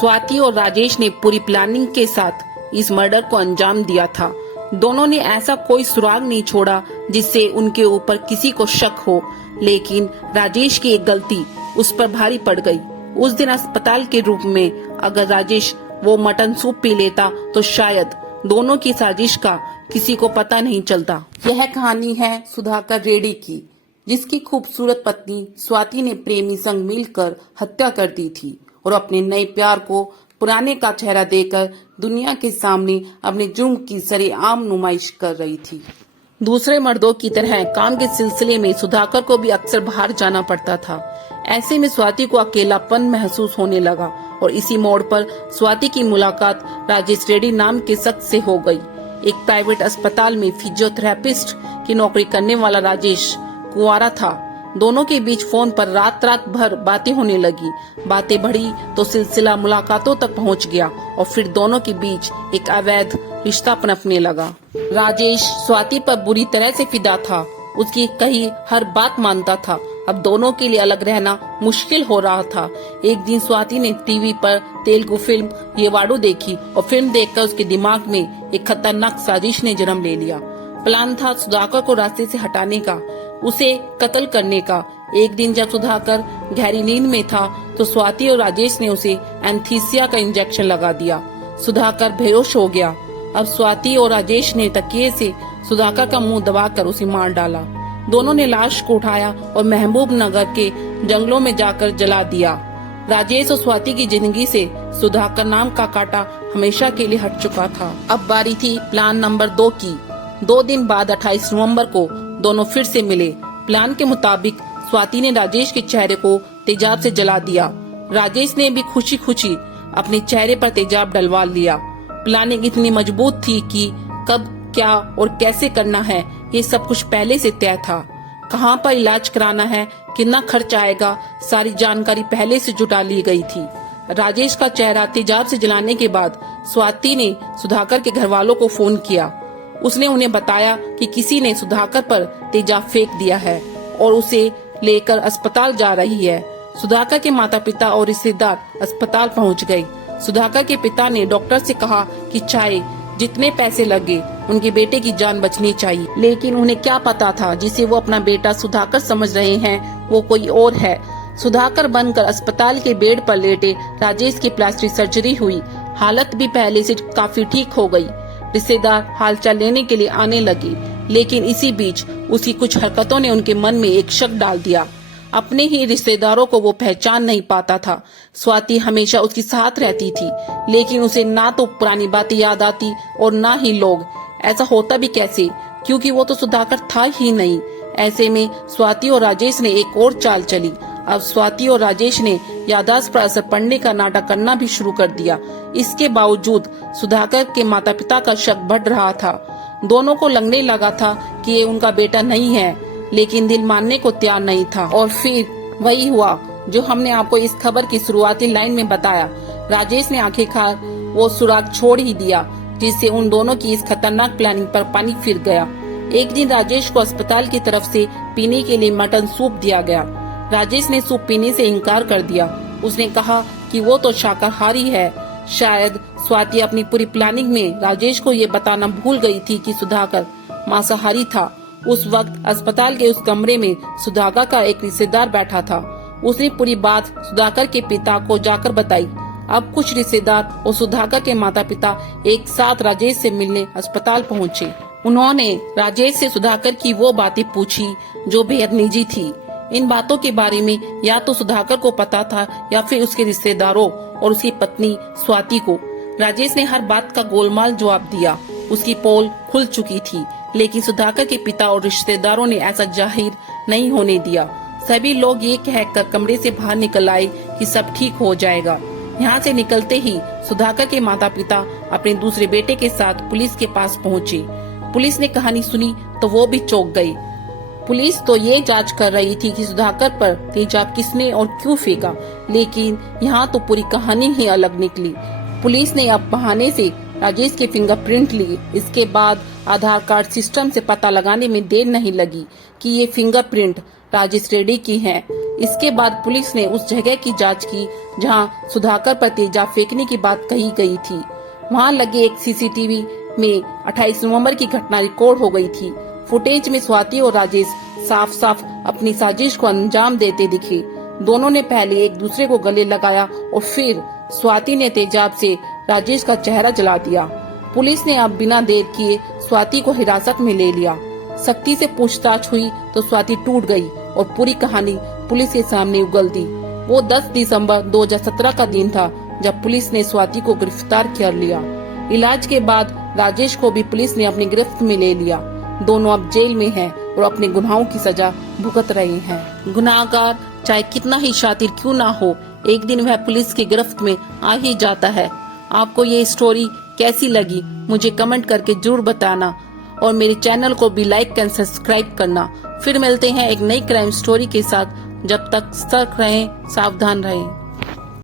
स्वाति और राजेश ने पूरी प्लानिंग के साथ इस मर्डर को अंजाम दिया था। दोनों ने ऐसा कोई सुराग नहीं छोड़ा जिससे उनके ऊपर किसी को शक हो, लेकिन राजेश की एक गलती उस पर भारी पड़ गई। उस दिन अस्पताल के रूप में अगर राजेश वो मटन सूप पी लेता तो शायद दोनों की साजिश का किसी को पता नहीं चलता। यह कहानी है सुधाकर रेड्डी की, जिसकी खूबसूरत पत्नी स्वाति ने प्रेमी संग मिलकर हत्या कर दी थी और अपने नए प्यार को पुराने का चेहरा देकर दुनिया के सामने अपने जुर्म की सरेआम नुमाइश कर रही थी। दूसरे मर्दों की तरह काम के सिलसिले में सुधाकर को भी अक्सर बाहर जाना पड़ता था। ऐसे में स्वाति को अकेलापन महसूस होने लगा और इसी मोड़ पर स्वाति की मुलाकात राजेश रेड्डी नाम के शख्स से हो गई। एक प्राइवेट अस्पताल में फिजियोथेरेपिस्ट की नौकरी करने वाला राजेश कुंवारा था। दोनों के बीच फोन पर रात भर बातें होने लगी। बातें बढ़ी तो सिलसिला मुलाकातों तक पहुंच गया और फिर दोनों के बीच एक अवैध रिश्ता पनपने लगा। राजेश स्वाति पर बुरी तरह से फिदा था, उसकी कही हर बात मानता था। अब दोनों के लिए अलग रहना मुश्किल हो रहा था। एक दिन स्वाति ने टीवी पर तेलुगु फिल्म येवाडू देखी और फिल्म देखकर उसके दिमाग में एक खतरनाक साजिश ने जन्म ले लिया। प्लान था सुधाकर को रास्ते से हटाने का, उसे कत्ल करने का। एक दिन जब सुधाकर गहरी नींद में था तो स्वाति और राजेश ने उसे एंथीसिया का इंजेक्शन लगा दिया। सुधाकर बेहोश हो गया। अब स्वाति और राजेश ने तकिए से सुधाकर का मुंह दबाकर उसे मार डाला। दोनों ने लाश को उठाया और महबूब नगर के जंगलों में जाकर जला दिया। राजेश और स्वाति की जिंदगी से सुधाकर नाम का कांटा हमेशा के लिए हट चुका था। अब बारी थी प्लान नंबर 2 की। 2 दिन बाद 28 नवंबर को दोनों फिर से मिले। प्लान के मुताबिक स्वाति ने राजेश के चेहरे को तेजाब से जला दिया। राजेश ने भी खुशी खुशी अपने चेहरे पर तेजाब डलवा लिया। प्लानिंग इतनी मजबूत थी कि कब, क्या और कैसे करना है ये सब कुछ पहले से तय था। कहाँ पर इलाज कराना है, कितना खर्च आएगा, सारी जानकारी पहले से जुटा ली गई थी। राजेश का चेहरा तेजाब से जलाने के बाद स्वाति ने सुधाकर के घर वालों को फोन किया। उसने उन्हें बताया कि किसी ने सुधाकर पर तेजाब फेंक दिया है और उसे लेकर अस्पताल जा रही है। सुधाकर के माता पिता और रिश्तेदार अस्पताल पहुंच गए। सुधाकर के पिता ने डॉक्टर से कहा कि चाहे जितने पैसे लगे उनके बेटे की जान बचनी चाहिए, लेकिन उन्हें क्या पता था जिसे वो अपना बेटा सुधाकर समझ रहे हैं वो कोई और है। सुधाकर बनकर अस्पताल के बेड पर लेटे राजेश की प्लास्टिक सर्जरी हुई। हालत भी पहले से काफी ठीक हो गई। रिश्तेदार हालचाल लेने के लिए आने लगे, लेकिन इसी बीच उसकी कुछ हरकतों ने उनके मन में एक शक डाल दिया। अपने ही रिश्तेदारों को वो पहचान नहीं पाता था। स्वाति हमेशा उसके साथ रहती थी, लेकिन उसे ना तो पुरानी बातें याद आती और ना ही लोग। ऐसा होता भी कैसे, क्योंकि वो तो सुधाकर था ही नहीं। ऐसे में स्वाति और राजेश ने एक और चाल चली। अब स्वाति और राजेश ने याददाश्त पर असर पड़ने का नाटक करना भी शुरू कर दिया। इसके बावजूद सुधाकर के माता पिता का शक बढ़ रहा था। दोनों को लगने लगा था कि ये उनका बेटा नहीं है, लेकिन दिल मानने को तैयार नहीं था। और फिर वही हुआ जो हमने आपको इस खबर की शुरुआती लाइन में बताया। राजेश ने आखिरकार वो सुराग छोड़ ही दिया, जिससे उन दोनों की इस खतरनाक प्लानिंग पर पानी फिर गया। एक दिन राजेश को अस्पताल की तरफ से पीने के लिए मटन सूप दिया गया। राजेश ने सूप पीने से इनकार कर दिया। उसने कहा कि वो तो शाकाहारी है। शायद स्वाति अपनी पूरी प्लानिंग में राजेश को ये बताना भूल गई थी कि सुधाकर मांसाहारी था। उस वक्त अस्पताल के उस कमरे में सुधाकर का एक रिश्तेदार बैठा था। उसने पूरी बात सुधाकर के पिता को जाकर बताई। अब कुछ रिश्तेदार और सुधाकर के माता पिता एक साथ राजेश से मिलने अस्पताल पहुँचे। उन्होंने राजेश से सुधाकर की वो बातें पूछी जो बेहद निजी थी। इन बातों के बारे में या तो सुधाकर को पता था या फिर उसके रिश्तेदारों और उसकी पत्नी स्वाति को। राजेश ने हर बात का गोलमाल जवाब दिया। उसकी पोल खुल चुकी थी, लेकिन सुधाकर के पिता और रिश्तेदारों ने ऐसा जाहिर नहीं होने दिया। सभी लोग ये कहकर कमरे से बाहर निकल आए कि सब ठीक हो जाएगा। यहाँ से निकलते ही सुधाकर के माता पिता अपने दूसरे बेटे के साथ पुलिस के पास पहुँचे। पुलिस ने कहानी सुनी तो वो भी चौंक गई। पुलिस तो ये जांच कर रही थी कि सुधाकर पर तेजाब किसने और क्यों फेंका, लेकिन यहाँ तो पूरी कहानी ही अलग निकली। पुलिस ने अब बहाने से राजेश के फिंगरप्रिंट लिए। इसके बाद आधार कार्ड सिस्टम से पता लगाने में देर नहीं लगी कि ये फिंगरप्रिंट राजेश रेड्डी की है। इसके बाद पुलिस ने उस जगह की जांच की जहां सुधाकर पर तेजाब फेंकने की बात कही गई थी। वहां लगे एक सीसीटीवी में 28 नवंबर की घटना रिकॉर्ड हो गई थी। फुटेज में स्वाति और राजेश साफ साफ अपनी साजिश को अंजाम देते दिखे। दोनों ने पहले एक दूसरे को गले लगाया और फिर स्वाति ने तेजाब से राजेश का चेहरा जला दिया। पुलिस ने अब बिना देर किए स्वाति को हिरासत में ले लिया। सख्ती से पूछताछ हुई तो स्वाति टूट गई और पूरी कहानी पुलिस के सामने उगल दी। वो 10 दिसंबर 2017 का दिन था जब पुलिस ने स्वाति को गिरफ्तार कर लिया। इलाज के बाद राजेश को भी पुलिस ने अपनी गिरफ्त में ले लिया। दोनों अब जेल में हैं और अपने गुनाहों की सजा भुगत रहे हैं। गुनाहगार चाहे कितना ही शातिर क्यों ना हो, एक दिन वह पुलिस की गिरफ्त में आ ही जाता है। आपको ये स्टोरी कैसी लगी मुझे कमेंट करके जरूर बताना और मेरे चैनल को भी लाइक एंड सब्सक्राइब करना। फिर मिलते हैं एक नई क्राइम स्टोरी के साथ। जब तक सतर्क रहें, सावधान रहें।